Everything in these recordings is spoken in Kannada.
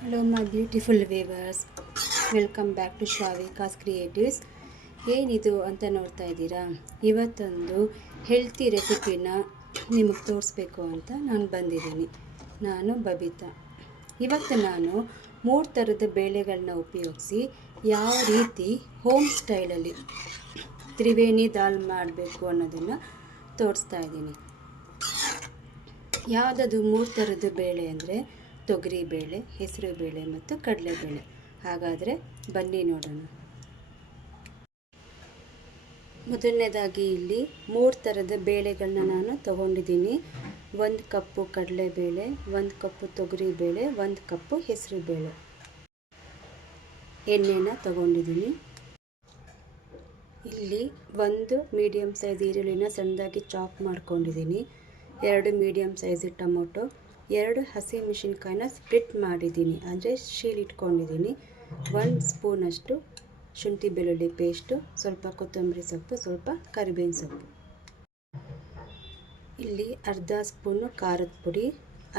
Hello my beautiful viewers, welcome back to Shravika's creatives. ಏನಿದು ಅಂತ ನೋಡ್ತಾ ಇದ್ದೀರಾ? ಇವತ್ತೊಂದು ಹೆಲ್ತಿ ರೆಸಿಪಿನ ನಿಮಗೆ ತೋರಿಸ್ಬೇಕು ಅಂತ ನಾನು ಬಂದಿದ್ದೀನಿ. ನಾನು ಬಬಿತಾ. ಇವತ್ತು ನಾನು 3 ಥರದ ಬೇಳೆಗಳನ್ನ ಉಪಯೋಗಿಸಿ ಯಾವ ರೀತಿ ಹೋಮ್ ಸ್ಟೈಲಲ್ಲಿ ತ್ರಿವೇಣಿ ದಾಲ್ ಮಾಡಬೇಕು ಅನ್ನೋದನ್ನು ತೋರಿಸ್ತಾ ಇದ್ದೀನಿ. ಯಾವುದದು 3 ಥರದ ಬೇಳೆ ಅಂದರೆ ತೊಗರಿಬೇಳೆ, ಹೆಸರುಬೇಳೆ ಮತ್ತು ಕಡಲೆಬೇಳೆ. ಹಾಗಾದರೆ ಬನ್ನಿ ನೋಡೋಣ. ಮೊದಲನೇದಾಗಿ ಇಲ್ಲಿ 3 ಥರದ ಬೇಳೆಗಳನ್ನ ನಾನು ತಗೊಂಡಿದ್ದೀನಿ. 1 ಕಪ್ಪು ಕಡಲೆಬೇಳೆ, 1 ಕಪ್ಪು ತೊಗರಿಬೇಳೆ, 1 ಕಪ್ಪು ಹೆಸರುಬೇಳೆ. ಎಣ್ಣೆನ ತಗೊಂಡಿದ್ದೀನಿ. ಇಲ್ಲಿ 1 ಮೀಡಿಯಮ್ ಸೈಜ್ ಈರುಳ್ಳಿನ ಸಣ್ಣದಾಗಿ ಚಾಪ್ ಮಾಡ್ಕೊಂಡಿದ್ದೀನಿ. 2 ಮೀಡಿಯಮ್ ಸೈಜ್ ಟೊಮೊಟೊ, 2 ಹಸಿಮೆಣಸಿನ್ಕಾಯಿನ ಸ್ಪ್ಲಿಟ್ ಮಾಡಿದ್ದೀನಿ, ಅಂದರೆ ಶೀಲಿಟ್ಕೊಂಡಿದ್ದೀನಿ. 1 ಸ್ಪೂನಷ್ಟು ಶುಂಠಿ ಬೆಳ್ಳುಳ್ಳಿ ಪೇಸ್ಟು, ಸ್ವಲ್ಪ ಕೊತ್ತಂಬರಿ ಸೊಪ್ಪು, ಸ್ವಲ್ಪ ಕರಿಬೇವಿನ ಸೊಪ್ಪು. ಇಲ್ಲಿ ಅರ್ಧ ಸ್ಪೂನು ಖಾರದ ಪುಡಿ,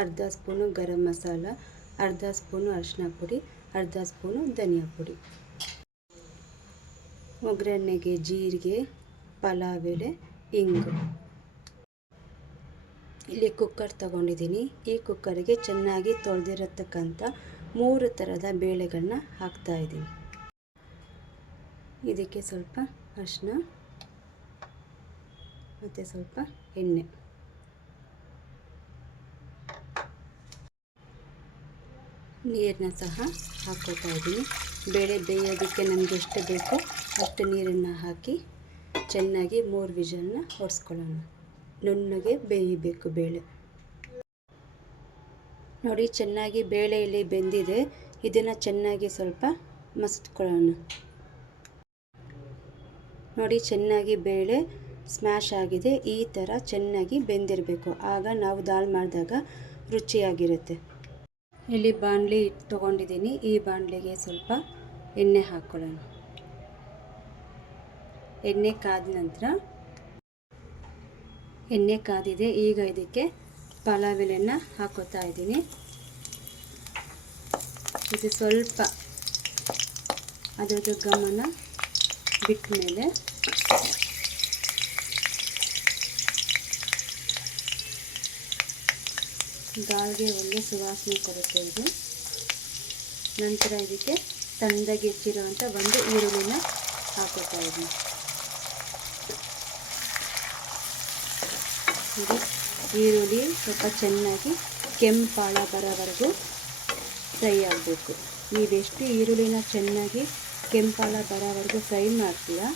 ಅರ್ಧ ಸ್ಪೂನು ಗರಂ ಮಸಾಲ, ಅರ್ಧ ಸ್ಪೂನು ಅರಿಶಿನ ಪುಡಿ, ಅರ್ಧ ಸ್ಪೂನು ಧನಿಯಾ ಪುಡಿ. ಒಗ್ಗರಣೆಗೆ ಜೀರಿಗೆ, ಪಲಾವ್ ಎಲೆ, ಇಂಗು. ಇಲ್ಲಿ ಕುಕ್ಕರ್ ತಗೊಂಡಿದ್ದೀನಿ. ಈ ಕುಕ್ಕರಿಗೆ ಚೆನ್ನಾಗಿ ತೊಳೆದಿರತಕ್ಕಂಥ 3 ಥರದ ಬೇಳೆಗಳನ್ನ ಹಾಕ್ತಾಯಿದ್ದೀನಿ. ಇದಕ್ಕೆ ಸ್ವಲ್ಪ ಅರಿಶಿನ ಮತ್ತು ಸ್ವಲ್ಪ ಎಣ್ಣೆ. ನೀರನ್ನ ಸಹ ಹಾಕ್ಕೊತಾ ಇದ್ದೀನಿ. ಬೇಳೆ ಬೇಯೋದಕ್ಕೆ ನಮಗೆ ಎಷ್ಟು ಬೇಕೋ ಅಷ್ಟು ನೀರನ್ನು ಹಾಕಿ ಚೆನ್ನಾಗಿ 3 ವಿಷಲ್ನ ಹೊಡೆಸ್ಕೊಳ್ಳೋಣ. ನುಣ್ಣಗೆ ಬೇಯಬೇಕು ಬೇಳೆ. ನೋಡಿ, ಚೆನ್ನಾಗಿ ಬೇಳೆ ಇಲ್ಲಿ ಬೆಂದಿದೆ. ಇದನ್ನು ಚೆನ್ನಾಗಿ ಸ್ವಲ್ಪ ಮಸತ್ಕೊಳ್ಳೋಣ. ನೋಡಿ, ಚೆನ್ನಾಗಿ ಬೇಳೆ ಸ್ಮ್ಯಾಶ್ ಆಗಿದೆ. ಈ ಥರ ಚೆನ್ನಾಗಿ ಬೆಂದಿರಬೇಕು, ಆಗ ನಾವು ದಾಲ್ ಮಾಡಿದಾಗ ರುಚಿಯಾಗಿರುತ್ತೆ. ಇಲ್ಲಿ ಬಾಣಲಿ ತೊಗೊಂಡಿದ್ದೀನಿ. ಈ ಬಾಣಲಿಗೆ ಸ್ವಲ್ಪ ಎಣ್ಣೆ ಹಾಕ್ಕೊಳ್ಳೋಣ. ಎಣ್ಣೆ ಕಾದ ನಂತರ ಎಣ್ಣೆ ಕಾದಿದೆ. ಈಗ ಇದಕ್ಕೆ ಪಲಾವ್ ಎಲೆನ ಹಾಕೋತಾ ಇದ್ದೀನಿ. ಇದು ಸ್ವಲ್ಪ ಅದರದ್ದು ಗಮನ ಬಿಟ್ಟ ಮೇಲೆ ದಾಲ್ಗೆ ಒಳ್ಳೆ ಸುವಾಸನೆ ಕೊಡುತ್ತೆ ಇದು. ನಂತರ ಇದಕ್ಕೆ ಸಣ್ಣದಾಗಿ ಹೆಚ್ಚಿರುವಂಥ 1 ಈರುಳ್ಳಿನ ಹಾಕೋತಾ ಇದ್ದೀನಿ. ಈರುಳ್ಳಿ ಸ್ವಲ್ಪ ಚೆನ್ನಾಗಿ ಕೆಂಪಾಳ ಬರೋವರೆಗೂ ಫ್ರೈ ಆಗಬೇಕು. ನೀವೆಷ್ಟು ಈರುಳ್ಳಿನ ಚೆನ್ನಾಗಿ ಕೆಂಪಾಳ ಬರೋವರೆಗೂ ಫ್ರೈ ಮಾಡ್ತೀರಾ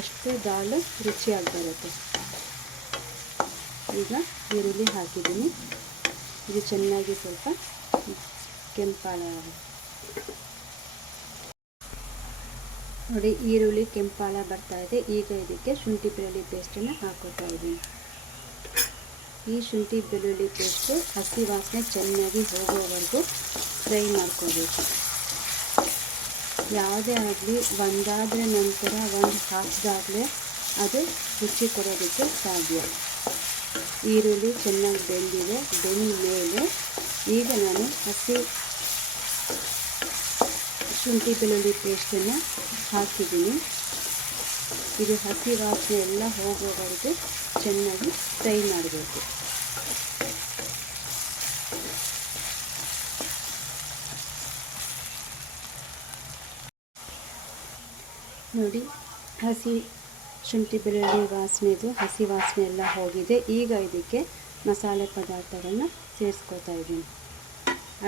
ಅಷ್ಟು ದಾಲು ರುಚಿಯಾಗಿ ಬರುತ್ತೆ. ಈಗ ಈರುಳ್ಳಿ ಹಾಕಿದ್ದೀನಿ. ಇದು ಚೆನ್ನಾಗಿ ಸ್ವಲ್ಪ ಕೆಂಪಾಳ ನೋಡಿ, ಈರುಳ್ಳಿ ಕೆಂಪಾಳ ಬರ್ತಾ ಇದೆ. ಈಗ ಇದಕ್ಕೆ ಶುಂಠಿ ಬೆಳ್ಳುಳ್ಳಿ ಪೇಸ್ಟನ್ನು ಹಾಕೋತಾ ಇದ್ದೀನಿ. ಈ ಶುಂಠಿ ಬೆಳ್ಳುಳ್ಳಿ ಪೇಸ್ಟು ಹಸಿ ವಾಸನೆ ಚೆನ್ನಾಗಿ ಹೋಗೋವರೆಗೂ ಫ್ರೈ ಮಾಡ್ಕೋಬೇಕು. ಯಾವುದೇ ಆಗಲಿ ಒಂದಾದ ನಂತರ ಒಂದು ಹಾಕಿದಾಗಲೇ ಅದು ರುಚಿ ಕೊಡೋದಕ್ಕೆ ಸಾಧ್ಯ. ಈರುಳ್ಳಿ ಚೆನ್ನಾಗಿ ಬೆಂದಿದೆ. ಬೆಂದ ಮೇಲೆ ಈಗ ನಾನು ಹಸಿ ಶುಂಠಿ ಬೆಳ್ಳುಳ್ಳಿ ಪೇಸ್ಟನ್ನು ಹಾಕಿದ್ದೀನಿ. ಇದು ಹಸಿ ವಾಸನೆ ಎಲ್ಲ ಹೋಗೋವರೆಗೂ ಚೆನ್ನಾಗಿ ಫ್ರೈ ಮಾಡಬೇಕು. ನೋಡಿ, ಹಸಿ ಶುಂಠಿ ಬೆಳ್ಳುಳ್ಳಿ ವಾಸನೆದು ಹಸಿ ವಾಸನೆ ಎಲ್ಲ ಹೋಗಿದೆ. ಈಗ ಇದಕ್ಕೆ ಮಸಾಲೆ ಪದಾರ್ಥಗಳನ್ನ ಸೇರಿಸ್ಕೊತಾ ಇದ್ದೀನಿ.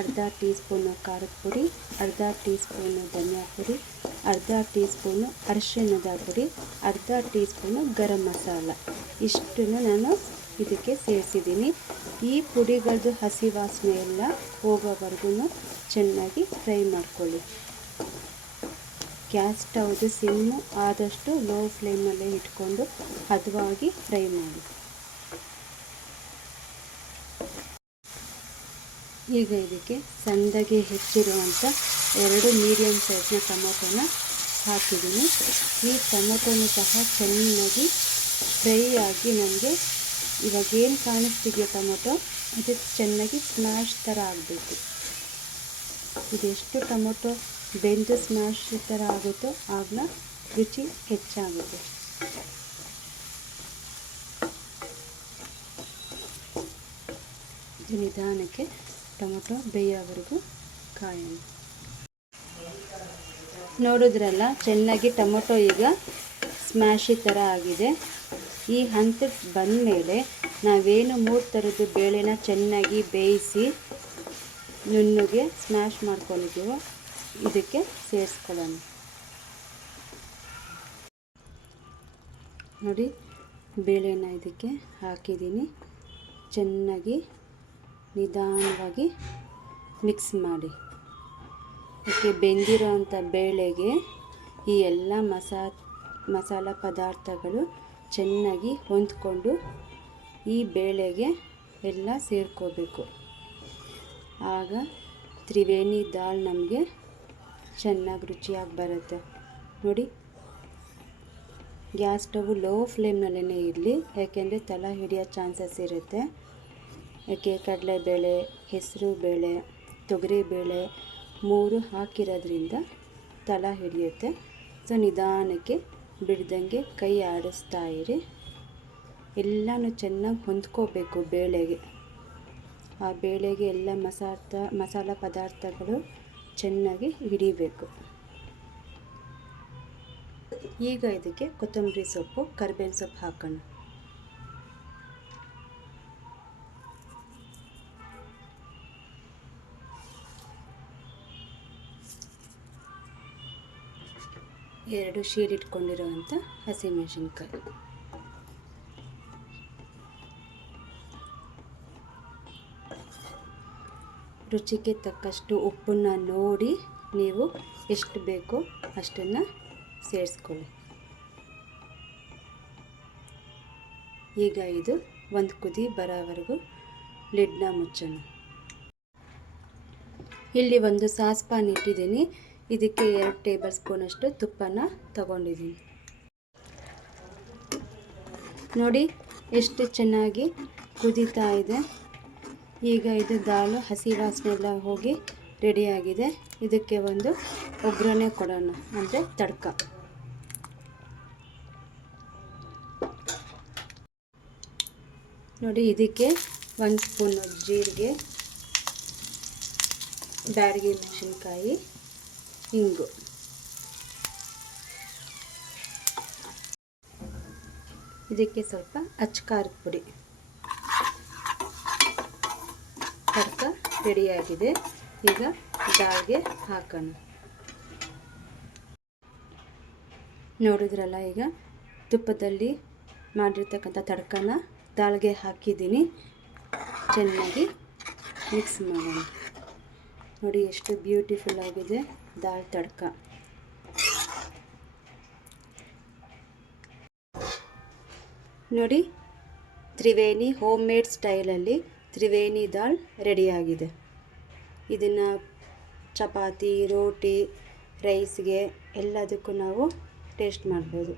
ಅರ್ಧ ಟೀ ಸ್ಪೂನು ಖಾರದ ಪುಡಿ, ಅರ್ಧ ಟೀ ಸ್ಪೂನು ಧನಿಯಾ ಪುಡಿ, ಅರ್ಧ ಟೀ ಸ್ಪೂನು ಅರಿಶಿಣದ ಪುಡಿ, ಅರ್ಧ ಟೀ ಸ್ಪೂನು ಗರಂ ಮಸಾಲ. ಇಷ್ಟನ್ನು ನಾನು ಇದಕ್ಕೆ ಸೇರಿಸಿದ್ದೀನಿ. ಈ ಪುಡಿಗಳದ್ದು ಹಸಿ ವಾಸನೆ ಎಲ್ಲ ಹೋಗೋವರೆಗೂ ಚೆನ್ನಾಗಿ ಫ್ರೈ ಮಾಡ್ಕೊಳ್ಳಿ. ಗ್ಯಾಸ್ ಸ್ಟವ್ದು ಸಿಮ್ಮು ಆದಷ್ಟು ಲೋ ಫ್ಲೇಮಲ್ಲೇ ಇಟ್ಕೊಂಡು ಹದವಾಗಿ ಫ್ರೈ ಮಾಡಿ. ಈಗ ಇದಕ್ಕೆ ಸಣ್ಣದಾಗಿ ಹೆಚ್ಚಿರುವಂಥ 2 ಮೀಡಿಯಮ್ ಸೈಜ್ನ ಟೊಮೊಟೊನ ಹಾಕಿದ್ದೀನಿ. ಈ ಟೊಮೊಟೊನೂ ಸಹ ಚೆನ್ನಾಗಿ ಫ್ರೈ ಆಗಿ ನಮಗೆ ಇವಾಗೇನು ಕಾಣಿಸ್ತಿದೆಯೋ ಟೊಮೊಟೊ ಅದು ಚೆನ್ನಾಗಿ ಸ್ಮ್ಯಾಶ್ ಥರ ಆಗಬೇಕು. ಇದೆಷ್ಟು ಟೊಮೊಟೊ ಬೆಂದು ಸ್ಮ್ಯಾಶ್ ಥರ ಆಗುತ್ತೋ ಆಗ ರುಚಿ ಹೆಚ್ಚಾಗುತ್ತೆ. ನಿಧಾನಕ್ಕೆ ಟೊಮೊಟೊ ಬೇಯೋವರೆಗೂ ಕಾಯೋಣ. ನೋಡಿದ್ರಲ್ಲ, ಚೆನ್ನಾಗಿ ಟೊಮೊಟೊ ಈಗ ಸ್ಮ್ಯಾಶಿ ಥರ ಆಗಿದೆ. ಈ ಹಂತಕ್ಕೆ ಬಂದಮೇಲೆ ನಾವೇನು 3 ಥರದ್ದು ಬೇಳೆನ ಚೆನ್ನಾಗಿ ಬೇಯಿಸಿ ನುಣ್ಣಗೆ ಸ್ಮ್ಯಾಶ್ ಮಾಡ್ಕೊಂಡಿದ್ದೀವೋ ಇದಕ್ಕೆ ಸೇರಿಸ್ಕೊಳ್ಳೋಣ. ನೋಡಿ, ಬೇಳೆನ ಇದಕ್ಕೆ ಹಾಕಿದ್ದೀನಿ. ಚೆನ್ನಾಗಿ ನಿಧಾನವಾಗಿ ಮಿಕ್ಸ್ ಮಾಡಿ. ಇದಕ್ಕೆ ಬೆಂದಿರೋ ಅಂಥ ಬೇಳೆಗೆ ಈ ಎಲ್ಲ ಮಸಾಲ ಪದಾರ್ಥಗಳು ಚೆನ್ನಾಗಿ ಹೊಂದ್ಕೊಂಡು ಈ ಬೇಳೆಗೆ ಎಲ್ಲ ಸೇರ್ಕೋಬೇಕು. ಆಗ ತ್ರಿವೇಣಿ ದಾಲ್ ನಮಗೆ ಚೆನ್ನಾಗಿ ರುಚಿಯಾಗಿ ಬರುತ್ತೆ. ನೋಡಿ, ಗ್ಯಾಸ್ ಸ್ಟವ್ ಲೋ ಫ್ಲೇಮ್ನಲ್ಲೇ ಇರಲಿ, ಯಾಕೆಂದರೆ ತಳ ಹಿಡಿಯೋ ಚಾನ್ಸಸ್ ಇರುತ್ತೆ. ಯಾಕೆ ಕಡಲೆಬೇಳೆ, ಹೆಸರು ಬೇಳೆ, ತೊಗರಿಬೇಳೆ 3 ಹಾಕಿರೋದ್ರಿಂದ ತಳ ಹಿಡಿಯುತ್ತೆ. ಸೊ ನಿಧಾನಕ್ಕೆ ಬಿಡ್ದಂಗೆ ಕೈ ಆಡಿಸ್ತಾ ಇರಿ. ಎಲ್ಲನೂ ಚೆನ್ನಾಗಿ ಹೊಂದ್ಕೋಬೇಕು ಬೇಳೆಗೆ. ಆ ಬೇಳೆಗೆ ಎಲ್ಲ ಮಸಾಲ ಪದಾರ್ಥಗಳು ಚೆನ್ನಾಗಿ ಹಿಡಿಬೇಕು. ಈಗ ಇದಕ್ಕೆ ಕೊತ್ತಂಬರಿ ಸೊಪ್ಪು, ಕರಿಬೇವಿನ ಸೊಪ್ಪು ಹಾಕೋಣ. ಎರಡು ಶೀರಿಟ್ಕೊಂಡಿರೋವಂಥ ಹಸಿಮೆಣಸಿನ್ಕಾಯಿ. ರುಚಿಗೆ ತಕ್ಕಷ್ಟು ಉಪ್ಪನ್ನು ನೋಡಿ ನೀವು ಎಷ್ಟು ಬೇಕೋ ಅಷ್ಟನ್ನು ಸೇರಿಸ್ಕೊಳ್ಳಿ. ಈಗ ಇದು ಒಂದು ಕುದಿ ಬರೋವರೆಗೂ ಲಿಡ್ನ ಮುಚ್ಚೋಣ. ಇಲ್ಲಿ ಒಂದು ಸಾಸ್ ಪ್ಯಾನ್ ಇಟ್ಟಿದ್ದೀನಿ. ಇದಕ್ಕೆ 2 ಟೇಬಲ್ ಸ್ಪೂನಷ್ಟು ತುಪ್ಪನ ತಗೊಂಡಿದ್ದೀನಿ. ನೋಡಿ ಎಷ್ಟು ಚೆನ್ನಾಗಿ ಕುದೀತಾ ಇದೆ. ಈಗ ಇದು ದಾಲು ಹಸಿ ವಾಸನೆ ಎಲ್ಲ ಹೋಗಿ ರೆಡಿಯಾಗಿದೆ. ಇದಕ್ಕೆ ಒಂದು ಒಗ್ಗರಣೆ ಕೊಡೋಣ, ಅಂದರೆ ತಡ್ಕ. ನೋಡಿ, ಇದಕ್ಕೆ 1 ಸ್ಪೂನ್ ಜೀರಿಗೆ, ಬ್ಯಾಡಗಿ ಮೆಣಸಿನ್ಕಾಯಿ, ಹಿಂಗು. ಇದಕ್ಕೆ ಸ್ವಲ್ಪ ಅಚ್ಚಕಾರದ ಪುಡಿ. ತಡ್ಕ ರೆಡಿಯಾಗಿದೆ. ಈಗ ದಾಲ್ಗೆ ಹಾಕೋಣ. ನೋಡಿದ್ರಲ್ಲ, ಈಗ ತುಪ್ಪದಲ್ಲಿ ಮಾಡಿರ್ತಕ್ಕಂಥ ತಡ್ಕನ ದಾಲ್ಗೆ ಹಾಕಿದ್ದೀನಿ. ಚೆನ್ನಾಗಿ ಮಿಕ್ಸ್ ಮಾಡೋಣ. ನೋಡಿ ಎಷ್ಟು ಬ್ಯೂಟಿಫುಲ್ ಆಗಿದೆ ದಾಲ್ ತಡ್ಕ. ನೋಡಿ, ತ್ರಿವೇಣಿ ಹೋಮ್ ಮೇಡ್ ಸ್ಟೈಲಲ್ಲಿ ತ್ರಿವೇಣಿ ದಾಲ್ ರೆಡಿಯಾಗಿದೆ. ಇದನ್ನು ಚಪಾತಿ, ರೋಟಿ, ರೈಸ್ಗೆ ಎಲ್ಲದಕ್ಕೂ ನಾವು ಟೇಸ್ಟ್ ಮಾಡ್ಬೋದು.